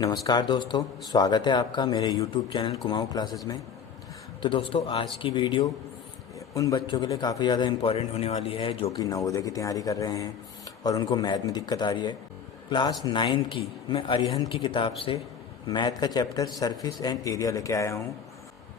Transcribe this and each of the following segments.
नमस्कार दोस्तों, स्वागत है आपका मेरे YouTube चैनल कुमाऊँ क्लासेस में। तो दोस्तों, आज की वीडियो उन बच्चों के लिए काफ़ी ज़्यादा इम्पॉर्टेंट होने वाली है जो कि नवोदय की तैयारी कर रहे हैं और उनको मैथ में दिक्कत आ रही है। क्लास 9 की मैं अरिहंत की किताब से मैथ का चैप्टर सरफेस एंड एरिया लेके आया हूँ।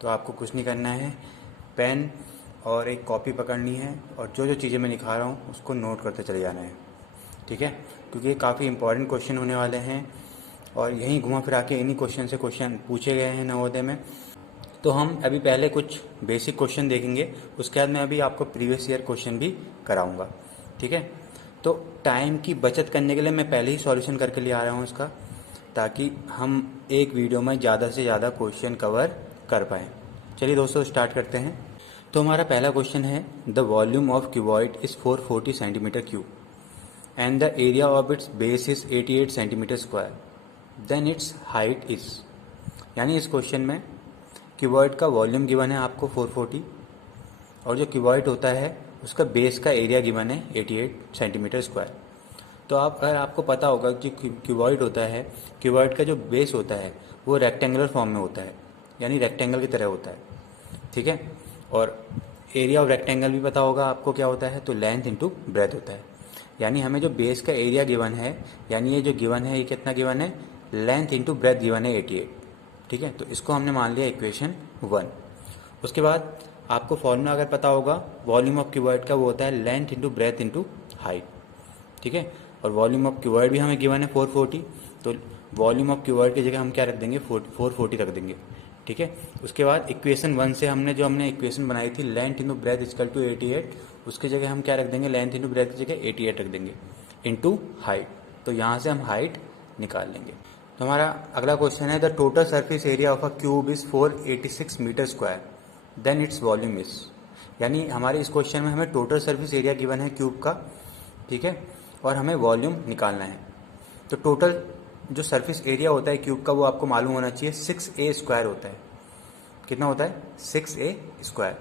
तो आपको कुछ नहीं करना है, पेन और एक कॉपी पकड़नी है और जो जो चीज़ें मैं लिखा रहा हूँ उसको नोट करते चले जाना है, ठीक है? क्योंकि ये काफ़ी इंपॉर्टेंट क्वेश्चन होने वाले हैं और यहीं घुमा फिरा के इन्हीं क्वेश्चन से क्वेश्चन पूछे गए हैं नवोदय में। तो हम अभी पहले कुछ बेसिक क्वेश्चन देखेंगे, उसके बाद मैं अभी आपको प्रीवियस ईयर क्वेश्चन भी कराऊंगा, ठीक है? तो टाइम की बचत करने के लिए मैं पहले ही सॉल्यूशन करके ले आ रहा हूँ इसका, ताकि हम एक वीडियो में ज़्यादा से ज़्यादा क्वेश्चन कवर कर पाएँ। चलिए दोस्तों, स्टार्ट करते हैं। तो हमारा पहला क्वेश्चन है, the volume of cuboid is 440 centimetre cube and the area of its base is 88 centimetre square, then its height is. यानी इस क्वेश्चन में क्यूबॉइड का वॉल्यूम गिवन है आपको 440 और जो क्यूबॉइड होता है उसका बेस का एरिया गिवन है 88 सेंटीमीटर स्क्वायर। तो अगर आपको पता होगा कि क्यूबॉइड होता है, क्यूबॉइड का जो बेस होता है वो रेक्टेंगुलर फॉर्म में होता है, यानी रेक्टेंगल की तरह होता है, ठीक है? और एरिया ऑफ रेक्टेंगल भी पता होगा आपको क्या होता है, तो लेंथ इंटू ब्रेथ होता है। यानी हमें जो बेस का एरिया गिवन है, यानी ये जो गिवन है ये कितना गिवन है, लेंथ इंटू ब्रेथ गिवन है 88, ठीक है? तो इसको हमने मान लिया इक्वेशन 1। उसके बाद आपको फॉर्मूला अगर पता होगा वॉल्यूम ऑफ क्यूबॉइड का, वो होता है length into breath into height, ठीक है? और वॉल्यूम ऑफ क्यूबॉइड भी हमें गिवन है 440, तो वॉल्यूम ऑफ क्यूबॉइड की जगह हम क्या रख देंगे, 440 रख देंगे, ठीक है? उसके बाद इक्वेशन 1 से हमने इक्वेशन बनाई थी length into breadth equal to 88, उसकी जगह हम क्या रख देंगे, लेंथ इंटू ब्रेथ की जगह 88 रख देंगे इंटू हाइट। तो यहाँ से हम हाइट निकाल लेंगे। तो हमारा अगला क्वेश्चन है, the total surface area of a cube is 486 metre square, then its volume is. यानी हमारे इस क्वेश्चन में हमें टोटल सरफेस एरिया गिवन है क्यूब का, ठीक है? और हमें वॉल्यूम निकालना है। तो टोटल जो सरफेस एरिया होता है क्यूब का वो आपको मालूम होना चाहिए 6a स्क्वायर होता है। कितना होता है, 6a स्क्वायर,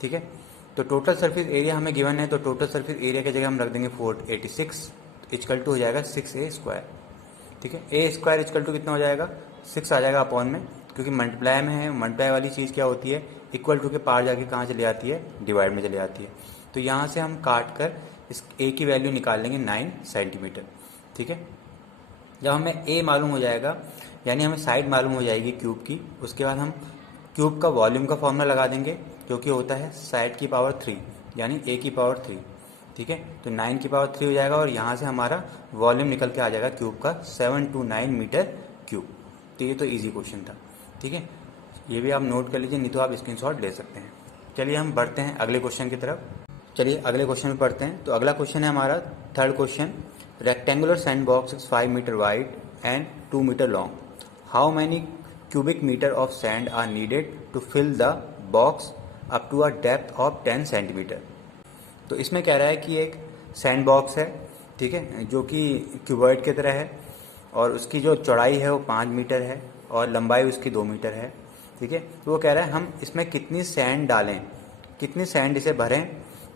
ठीक है? तो टोटल सरफेस एरिया हमें गिवन है, तो टोटल सरफेस एरिया की जगह हम रख देंगे 486 इक्वल टू हो जाएगा 6a स्क्वायर, ठीक है? ए स्क्वायर इक्वल टू कितना हो जाएगा, 6 आ जाएगा अपॉन में, क्योंकि मल्टीप्लाई में है। मल्टीप्लाई वाली चीज़ क्या होती है, इक्वल टू के पार जाके कहाँ चली जाती है, डिवाइड में चली जाती है। तो यहाँ से हम काट कर इस ए की वैल्यू निकाल लेंगे 9 सेंटीमीटर, ठीक है? जब हमें ए मालूम हो जाएगा, यानी हमें साइड मालूम हो जाएगी क्यूब की, उसके बाद हम क्यूब का वॉल्यूम का फॉर्मूला लगा देंगे जो कि होता है साइड की पावर 3, यानी ए की पावर 3, ठीक है? तो 9 की पावर 3 हो जाएगा और यहाँ से हमारा वॉल्यूम निकल के आ जाएगा क्यूब का 729 मीटर क्यूब। तो ये तो इजी क्वेश्चन था, ठीक है? ये भी आप नोट कर लीजिए, नहीं तो आप स्क्रीनशॉट ले सकते हैं। चलिए हम बढ़ते हैं अगले क्वेश्चन की तरफ। चलिए अगले क्वेश्चन में पढ़ते हैं। तो अगला क्वेश्चन है हमारा third question, rectangular sand box is 5 metre wide and 2 metre long, how many cubic meter of sand are needed to fill the box up to a depth of 10 centimetre. तो इसमें कह रहा है कि एक सैंड बॉक्स है, ठीक है, जो कि क्यूबॉइड की तरह है और उसकी जो चौड़ाई है वो 5 मीटर है और लंबाई उसकी 2 मीटर है, ठीक है? तो वो कह रहा है हम इसमें कितनी सैंड डालें, कितनी सैंड इसे भरें,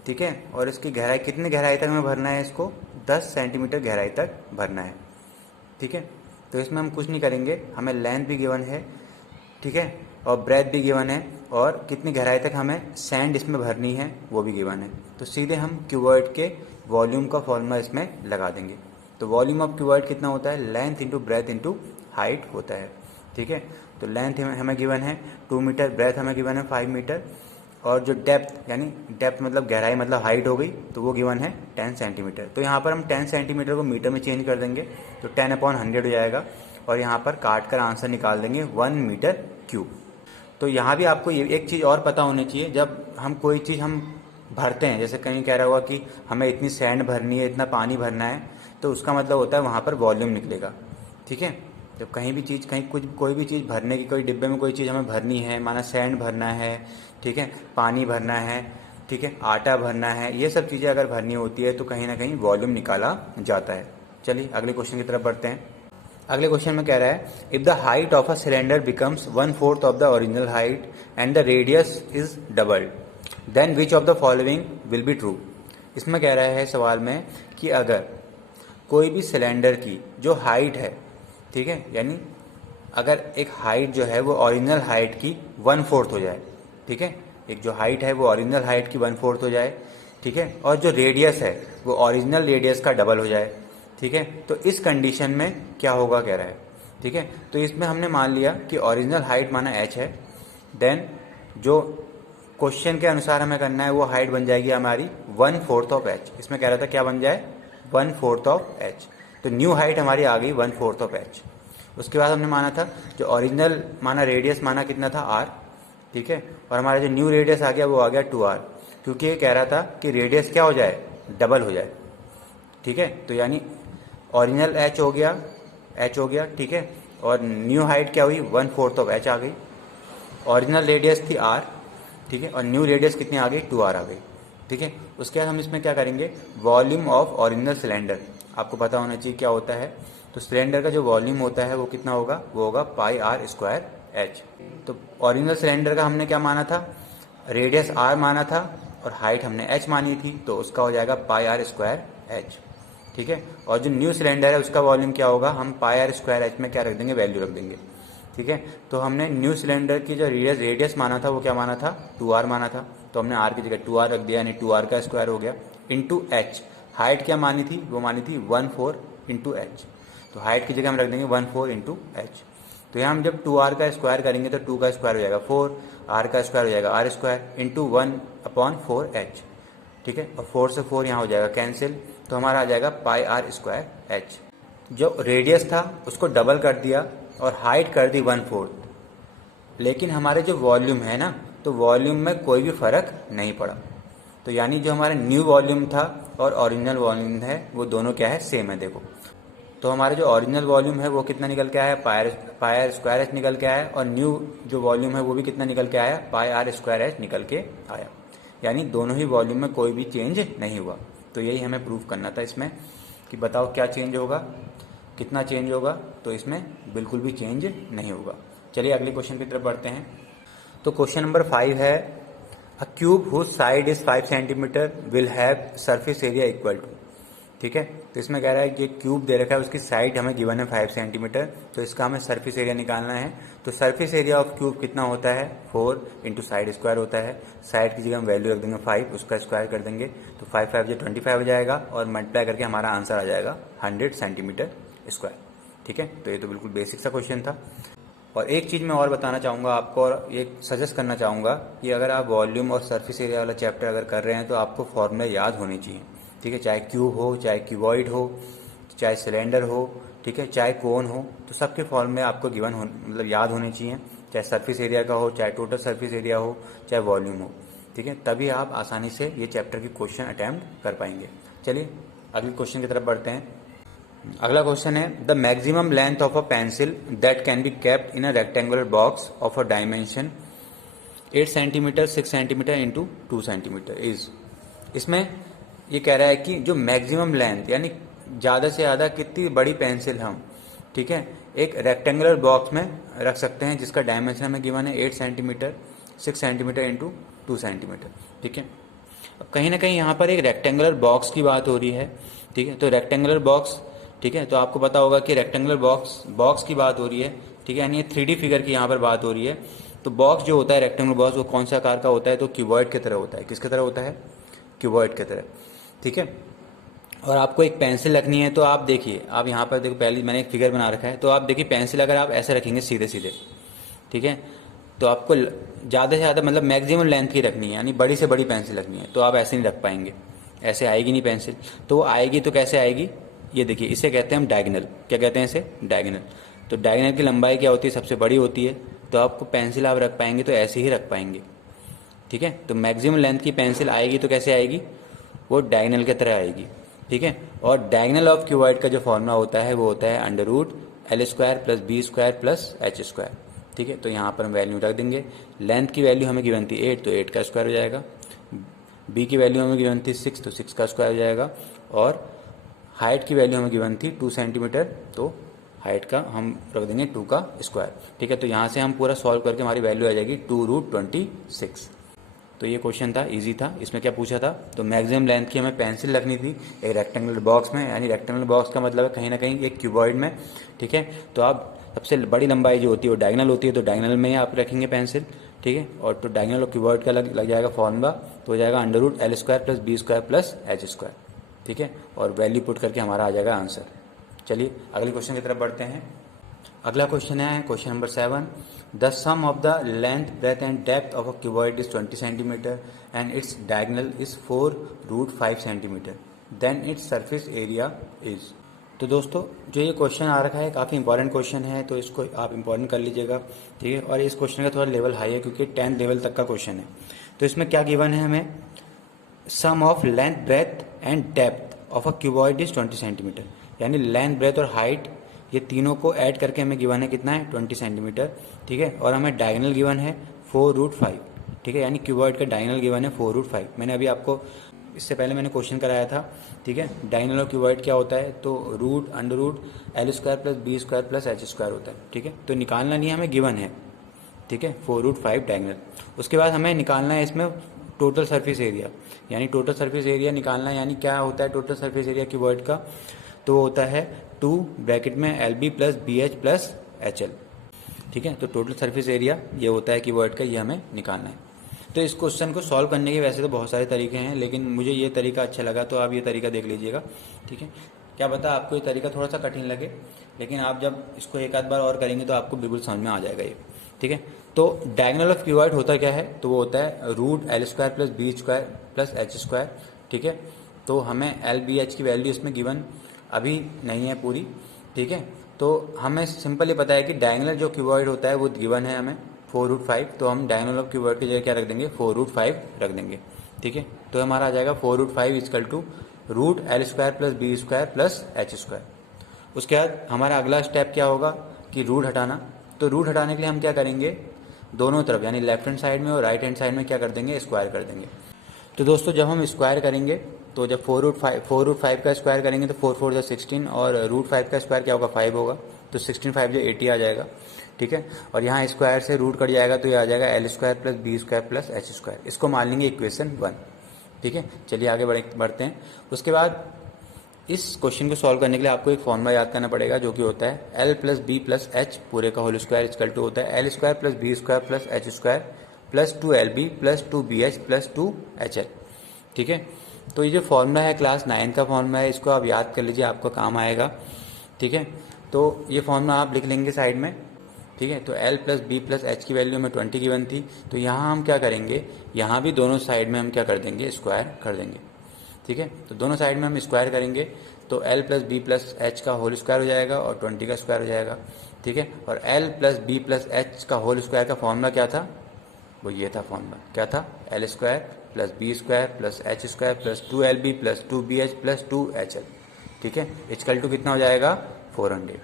ठीक है? और इसकी गहराई, कितनी गहराई तक हमें भरना है, इसको 10 सेंटीमीटर गहराई तक भरना है, ठीक है? तो इसमें हम कुछ नहीं करेंगे, हमें लेंथ भी गिवन है, ठीक है, और ब्रेथ भी गिवन है और कितनी गहराई तक हमें सैंड इसमें भरनी है वो भी गिवन है। तो सीधे हम क्यूबॉइड के वॉल्यूम का फॉर्मूला इसमें लगा देंगे। तो वॉल्यूम ऑफ क्यूबॉइड कितना होता है, length into breath into height होता है, ठीक है? तो लेंथ हमें गिवन है 2 मीटर, ब्रेथ हमें गिवन है 5 मीटर और जो डेप्थ, यानी डेप्थ मतलब गहराई मतलब हाइट हो गई, तो वो गिवन है 10 सेंटीमीटर। तो यहाँ पर हम 10 सेंटीमीटर को मीटर में चेंज कर देंगे, तो 10/100 हो जाएगा और यहाँ पर काट कर आंसर निकाल देंगे 1 मीटर क्यूब। तो यहाँ भी आपको ये एक चीज़ और पता होनी चाहिए, जब हम कोई चीज़ हम भरते हैं, जैसे कहीं कह रहा होगा कि हमें इतनी सैंड भरनी है, इतना पानी भरना है, तो उसका मतलब होता है वहाँ पर वॉल्यूम निकलेगा, ठीक है? जब कहीं भी चीज़, कहीं कोई भी चीज़ भरने की, कोई डिब्बे में कोई चीज़ हमें भरनी है, माना सैंड भरना है, ठीक है, पानी भरना है, ठीक है, आटा भरना है, ये सब चीज़ें अगर भरनी होती है तो कहीं ना कहीं वॉल्यूम निकाला जाता है। चलिए अगले क्वेश्चन की तरफ बढ़ते हैं। अगले क्वेश्चन में कह रहा है, if the height of a cylinder becomes 1/4 of the original height and the radius is doubled, then which of the following will be true. इसमें कह रहा है सवाल में कि अगर कोई भी सिलेंडर की जो हाइट है, ठीक है, यानी अगर एक हाइट जो है वो ओरिजिनल हाइट की 1/4 हो जाए, ठीक है, एक जो हाइट है वो ओरिजिनल हाइट की 1/4 हो जाए, ठीक है, और जो रेडियस है वो ओरिजिनल रेडियस का डबल हो जाए, ठीक है, तो इस कंडीशन में क्या होगा कह रहा है, ठीक है। तो इसमें हमने मान लिया कि ओरिजिनल हाइट माना h है, देन जो क्वेश्चन के अनुसार हमें करना है वो हाइट बन जाएगी हमारी 1/4 ऑफ h। इसमें कह रहा था क्या बन जाए, 1/4 ऑफ h। तो न्यू हाइट हमारी आ गई 1/4 ऑफ h। उसके बाद हमने माना था जो ओरिजिनल माना रेडियस माना कितना था r, ठीक है, और हमारा जो न्यू रेडियस आ गया वो आ गया 2r, क्योंकि ये कह रहा था कि रेडियस क्या हो जाए, डबल हो जाए, ठीक है। तो यानी ओरिजिनल h हो गया, ठीक है, और न्यू हाइट क्या हुई, 1/4 ऑफ h आ गई। ओरिजिनल रेडियस थी r, ठीक है, और न्यू रेडियस कितनी आ गई, 2r आ गई, ठीक है। उसके बाद हम इसमें क्या करेंगे, वॉल्यूम ऑफ ओरिजिनल सिलेंडर, आपको पता होना चाहिए क्या होता है। तो सिलेंडर का जो वॉल्यूम होता है वो कितना होगा, वो होगा पाई आर स्क्वायर एच। तो ओरिजिनल सिलेंडर का हमने क्या माना था, रेडियस r माना था और हाइट हमने h मानी थी, तो उसका हो जाएगा पाई आर स्क्वायर एच, ठीक है। और जो न्यू सिलेंडर है उसका वॉल्यूम क्या होगा, हम पाई आर स्क्वायर एच में क्या रख देंगे, वैल्यू रख देंगे, ठीक है। तो हमने न्यू सिलेंडर की जो रेडियस माना था वो क्या माना था, 2r माना था, तो हमने r की जगह 2r रख दिया, यानी 2r का स्क्वायर हो गया, इंटू h। हाइट क्या मानी थी, वो मानी थी 1/4 इंटू h, तो हाइट की जगह हम रख देंगे 1/4 इंटू h। तो यहाँ हम जब 2r का स्क्वायर करेंगे तो 2 का स्क्वायर हो जाएगा 4, r का स्क्वायर हो जाएगा r स्क्वायर इंटू 1/4h, ठीक है, और 4 से 4 यहाँ हो जाएगा कैंसिल, तो हमारा आ जाएगा पाई आर स्क्वायर h। जो रेडियस था उसको डबल कर दिया और हाइट कर दी 1/4, लेकिन हमारे जो वॉल्यूम है ना, तो वॉल्यूम में कोई भी फर्क नहीं पड़ा। तो यानी जो हमारा न्यू वॉल्यूम था और ओरिजिनल वॉल्यूम है वो दोनों क्या है, सेम है। देखो तो हमारा जो ओरिजिनल वॉल्यूम है वो कितना निकल के आया, पाई आर स्क्वायर एच निकल के आया, और न्यू जो वॉल्यूम है वो भी कितना निकल के आया, पाई आर स्क्वायर एच निकल के आया। यानी दोनों ही वॉल्यूम में कोई भी चेंज नहीं हुआ। तो यही हमें प्रूव करना था इसमें कि बताओ क्या चेंज होगा, कितना चेंज होगा, तो इसमें बिल्कुल भी चेंज नहीं होगा। चलिए अगले क्वेश्चन की तरफ बढ़ते हैं। तो क्वेश्चन नंबर 5 है, a cube whose side is 5 centimetre will have surface area equal to, ठीक है। तो इसमें कह रहा है कि क्यूब दे रखा है, उसकी साइड हमें गिवन है 5 सेंटीमीटर, तो इसका हमें सरफेस एरिया निकालना है। तो सरफेस एरिया ऑफ क्यूब कितना होता है, 4 इंटू साइड स्क्वायर होता है। साइड की जगह हम वैल्यू रख देंगे 5, उसका स्क्वायर कर देंगे, तो 5 5 जो 25 हो जाएगा, और मल्टीप्लाई करके हमारा आंसर आ जाएगा 100 सेंटीमीटर स्क्वायर, ठीक है। तो ये तो बिल्कुल बेसिक सा क्वेश्चन था। और एक चीज़ मैं और बताना चाहूँगा आपको, और ये सजेस्ट करना चाहूँगा कि अगर आप वॉल्यूम और सरफेस एरिया वाला चैप्टर अगर कर रहे हैं तो आपको फॉर्मूला याद होने चाहिए, ठीक है। चाहे क्यूब हो, चाहे क्यूबॉइड हो, चाहे सिलेंडर हो, ठीक है, चाहे कोन हो, तो सबके फॉर्मूले आपको गिवन हो, मतलब याद होने चाहिए। चाहे सरफेस एरिया का हो, चाहे टोटल सरफेस एरिया हो, चाहे वॉल्यूम हो, ठीक है, तभी आप आसानी से ये चैप्टर की क्वेश्चन अटैम्प्ट कर पाएंगे। चलिए अगले क्वेश्चन की तरफ बढ़ते हैं। अगला क्वेश्चन है, the maximum length of a pencil that can be kept in a rectangular box of a dimension 8 centimetre 6 centimetre into 2 centimetre is. इसमें ये कह रहा है कि जो मैक्सिमम लेंथ, यानी ज़्यादा से ज़्यादा कितनी बड़ी पेंसिल हम, ठीक है, एक रेक्टेंगुलर बॉक्स में रख सकते हैं जिसका डायमेंशन हमें गिवन है 8 सेंटीमीटर 6 सेंटीमीटर इंटू 2 सेंटीमीटर, ठीक है। अब कहीं ना कहीं यहाँ पर एक रेक्टेंगुलर बॉक्स की बात हो रही है, ठीक है। तो रेक्टेंगुलर बॉक्स, ठीक है, तो आपको पता होगा कि रेक्टेंगुलर बॉक्स की बात हो रही है, ठीक है, यानी ये 3D फिगर की यहाँ पर बात हो रही है। तो बॉक्स जो होता है रेक्टेंगुलर बॉक्स, वो कौन सा आकार का होता है, तो क्यूबॉइड की तरह होता है। किसकी तरह होता है, क्यूबॉइड की तरह, ठीक है। और आपको एक पेंसिल रखनी है, तो आप देखिए, आप यहाँ पर देखो, पहले मैंने एक फिगर बना रखा है, तो आप देखिए पेंसिल अगर आप ऐसे रखेंगे सीधे सीधे, ठीक है, तो आपको ज़्यादा से ज़्यादा मतलब मैक्सिमम लेंथ की रखनी है, यानी बड़ी से बड़ी पेंसिल रखनी है, तो आप ऐसे नहीं रख पाएंगे, ऐसे आएगी नहीं पेंसिल। तो वो आएगी तो कैसे आएगी, ये देखिए, इसे कहते हैं हम डायगोनल। क्या कहते हैं इसे, डायगोनल। तो डायगोनल की लंबाई क्या होती है, सबसे बड़ी होती है, तो आपको पेंसिल आप रख पाएंगे तो ऐसे ही रख पाएंगे, ठीक है। तो मैक्सिमम लेंथ की पेंसिल आएगी तो कैसे आएगी, वो डायगोनल की तरह आएगी, ठीक है। और डायगोनल ऑफ क्यूबॉइड का जो फॉर्मूला होता है वो होता है √L² + B² + H², ठीक है। तो यहाँ पर हम वैल्यू रख देंगे। लेंथ की वैल्यू हमें गिवन थी 8, तो 8 का स्क्वायर हो जाएगा। बी की वैल्यू हमें गिवन थी 6, तो 6 का स्क्वायर हो जाएगा। और हाइट की वैल्यू हमें गिवन थी 2 सेंटीमीटर, तो हाइट का हम रख देंगे 2 का स्क्वायर, ठीक है। तो यहाँ से हम पूरा सॉल्व करके हमारी वैल्यू आ जाएगी 2√26। तो तो ये क्वेश्चन था, इजी था। इसमें क्या पूछा था, तो मैक्सिमम लेंथ की हमें पेंसिल रखनी थी एक रेक्टेंगुलर बॉक्स में, यानी रेक्टेंगुलर बॉक्स का मतलब है कहीं ना कहीं एक क्यूबॉइड में, ठीक है। तो आप सबसे बड़ी लंबाई जो होती है वो डायगोनल होती है, तो डायगोनल में ही आप रखेंगे पेंसिल, ठीक है। और तो डायगोनल और क्यूबॉइड का लग जाएगा फॉर्मूला, तो हो जाएगा √L² + B² + H², ठीक है। और वैल्यू पुट करके हमारा आ जाएगा आंसर। चलिए अगले क्वेश्चन की तरफ बढ़ते हैं। अगला क्वेश्चन है question number 7। The sum of the length, breadth and depth of a cuboid is 20 centimetre and its diagonal is 4√5 centimetre, then its surface area is. तो दोस्तों जो ये क्वेश्चन आ रखा है काफ़ी इंपॉर्टेंट क्वेश्चन है, तो इसको आप इंपॉर्टेंट कर लीजिएगा, ठीक है। और इस क्वेश्चन का थोड़ा लेवल हाई है क्योंकि 10th लेवल तक का क्वेश्चन है। तो इसमें क्या गिवन है हमें, sum of length, breadth and depth of a cuboid is 20 centimetre, यानी लेंथ, ब्रेथ और हाइट ये तीनों को ऐड करके हमें गिवन है कितना है, 20 सेंटीमीटर, ठीक है। और हमें डायगोनल गिवन है 4√5, ठीक है, यानी क्यूबॉइड का डायगोनल गिवन है 4√5। मैंने अभी आपको इससे पहले मैंने क्वेश्चन कराया था, ठीक है। डायगोनल और क्यूबॉइड क्या होता है, तो √L² + B² + H² होता है, ठीक है। तो निकालना नहीं है, हमें गिवन है, ठीक है, 4√5 डायगोनल। उसके बाद हमें निकालना है इसमें टोटल सरफेस एरिया, यानी टोटल सरफेस एरिया निकालना है। यानी क्या होता है टोटल सरफेस एरिया क्यूबॉइड का, तो वो होता है 2 ब्रैकेट में LB + BH + HL, ठीक है। तो टोटल सरफेस एरिया ये होता है क्यूबॉइड का, ये हमें निकालना है। तो इस क्वेश्चन को सॉल्व करने के वैसे तो बहुत सारे तरीके हैं, लेकिन मुझे ये तरीका अच्छा लगा, तो आप ये तरीका देख लीजिएगा, ठीक है। क्या पता आपको ये तरीका थोड़ा सा कठिन लगे, लेकिन आप जब इसको एक आध बार और करेंगे तो आपको बिल्कुल समझ में आ जाएगा ये, ठीक है। तो डायगोनल ऑफ क्यूबॉइड होता क्या है, तो वो होता है √L² + B² + H², ठीक है। तो हमें LBH की वैल्यू इसमें गिवन अभी नहीं है पूरी, ठीक है। तो हमें सिंपल ये पता है कि डायगोनल जो क्यूबॉइड होता है वो गिवन है हमें 4√5, तो हम डायगोनल ऑफ क्यूबॉइड की जगह क्या रख देंगे, 4√5 रख देंगे, ठीक है। तो हमारा आ जाएगा 4√5 = √L² + B² + H²। उसके बाद हमारा अगला स्टेप क्या होगा कि रूट हटाना। तो रूट हटाने के लिए हम क्या करेंगे, दोनों तरफ यानी लेफ्ट हैंड साइड में और राइट हैंड साइड में क्या कर देंगे, स्क्वायर कर देंगे। तो दोस्तों जब हम स्क्वायर करेंगे, तो जब 4√5 का स्क्वायर करेंगे तो 4 4 16, और √5 का स्क्वायर क्या होगा, 5 होगा, तो 16 5 80 आ जाएगा, ठीक है। और यहाँ स्क्वायर से रूट कट जाएगा तो ये आ जाएगा L² + B² + H²। इसको मान लेंगे इक्वेशन 1, ठीक है। चलिए आगे बढ़ते हैं। उसके बाद इस क्वेश्चन को सॉल्व करने के लिए आपको एक फॉर्मूला याद करना पड़ेगा, जो कि होता है L + B + H पूरे का होल स्क्वायर = होता है L² + B² + H² + 2LB + 2BH + 2HL, ठीक है। तो ये जो फॉर्मूला है क्लास 9 का फॉर्मूला है, इसको आप याद कर लीजिए, आपको काम आएगा, ठीक है। तो ये फॉर्मूला आप लिख लेंगे साइड में, ठीक है। तो L + B + H की वैल्यू में 20 गिवन थी, तो यहाँ हम क्या करेंगे, यहाँ भी दोनों साइड में हम क्या कर देंगे, स्क्वायर कर देंगे, ठीक है। तो दोनों साइड में हम स्क्वायर करेंगे तो L + B + H का होल स्क्वायर हो जाएगा और 20 का स्क्वायर हो जाएगा, ठीक है। और L + B + H का होल स्क्वायर का फॉर्मूला क्या था, वो ये था फॉर्मूला, क्या था, L² + B² + H² + 2LB + 2BH + 2HL, ठीक है। = कितना हो जाएगा, 400,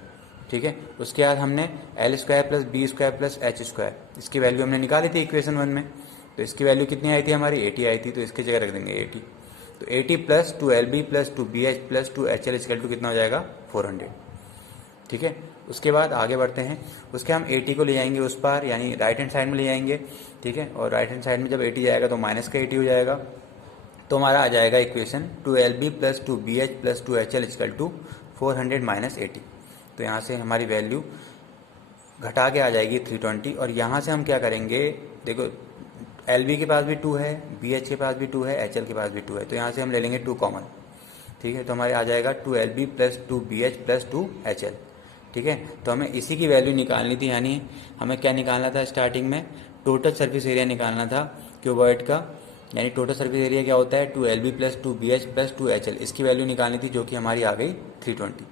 ठीक है। उसके बाद हमने L² + B² + H², इसकी वैल्यू हमने निकाली थी इक्वेशन 1 में, तो इसकी वैल्यू कितनी आई थी हमारी, 80 आई थी, तो इसकी जगह रख देंगे 80। तो 80 + 2LB + 2BH + 2HL = कितना हो जाएगा, 400, ठीक है। उसके बाद आगे बढ़ते हैं। उसके हम 80 को ले जाएंगे उस पार, यानी राइट हैंड साइड में ले जाएंगे, ठीक है। और राइट हैंड साइड में जब 80 जाएगा तो माइनस का 80 हो जाएगा, तो हमारा आ जाएगा इक्वेशन 2LB + 2BH + 2HL = 400 - 80। तो यहाँ से हमारी वैल्यू घटा के आ जाएगी 320। और यहाँ से हम क्या करेंगे, देखो LB के पास भी 2 है, BH के पास भी 2 है, HL के पास भी 2 है, तो यहाँ से हम ले लेंगे 2 कॉमन, ठीक है। तो हमारे आ जाएगा 2LB + 2BH + 2HL, ठीक है। तो हमें इसी की वैल्यू निकालनी थी, यानी हमें क्या निकालना था, स्टार्टिंग में टोटल सरफेस एरिया निकालना था क्यूबॉइड का, यानी टोटल सरफेस एरिया क्या होता है, 2LB + 2BH + 2HL, इसकी वैल्यू निकालनी थी, जो कि हमारी आ गई 320।